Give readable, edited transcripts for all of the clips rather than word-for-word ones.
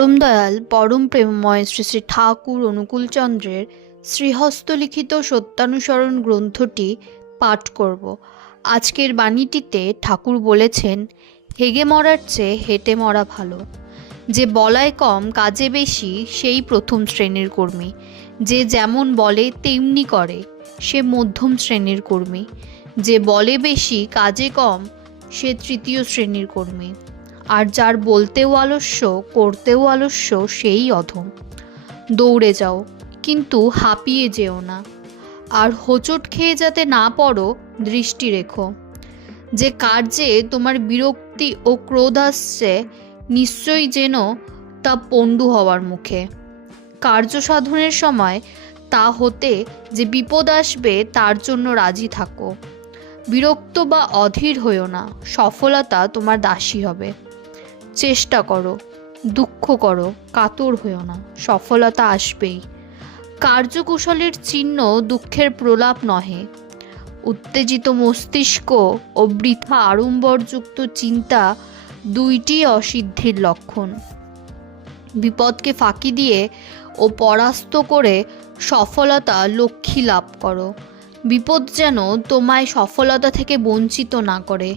পরম দয়াল পরম প্রেমময় শ্রী শ্রী ঠাকুর অনুকূলচন্দ্রের শ্রীহস্তলিখিত সত্যানুসরণ গ্রন্থটি পাঠ করব। আজকের বাণীটিতে ঠাকুর বলেছেন, হেগে মরার চেয়ে হেঁটে মরা ভালো। যে বলায় কম কাজে বেশি সেই প্রথম শ্রেণীর কর্মী। যে যেমন বলে তেমনি করে সে মধ্যম শ্রেণীর কর্মী। যে বলে বেশি কাজে কম সে তৃতীয় শ্রেণীর কর্মী। আর যার বলতেও আলস্য করতেও আলস্য সেই অধম। দৌড়ে যাও, কিন্তু হাঁপিয়ে যেও না। আর হোঁচট খেয়ে যাতে না পড়ো দৃষ্টি রেখো। যে কার্যে তোমার বিরক্তি ও ক্রোধ আসছে নিশ্চয়ই যেন তা পণ্ডু হওয়ার মুখে। কার্য সাধনের সময় তা হতে যে বিপদ আসবে তার জন্য রাজি থাকো। বিরক্ত বা অধীর হইও না, সফলতা তোমার দাসী হবে। চেষ্টা করো, দুঃখ করো, কাতর হইও না, সফলতা আসবেই। কার্যকুশলের চিহ্ন দুঃখের প্রলাপ নহে। উত্তেজিত মস্তিষ্ক ও বৃথা আড়ম্বরযুক্ত চিন্তা দুইটি অসিদ্ধির লক্ষণ। বিপদকে ফাঁকি দিয়ে ও পরাস্ত করে সফলতা লক্ষ্মী লাভ করো। বিপদ যেন তোমায় সফলতা থেকে বঞ্চিত না করে।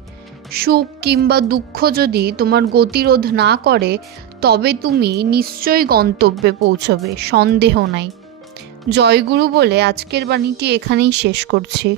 সুখ কিংবা দুঃখ যদি তোমার গতিরোধ না করে তবে তুমি নিশ্চয়ই গন্তব্যে পৌঁছবে, সন্দেহ নাই। জয়গুরু বলে আজকের বাণীটি এখানেই শেষ করছি।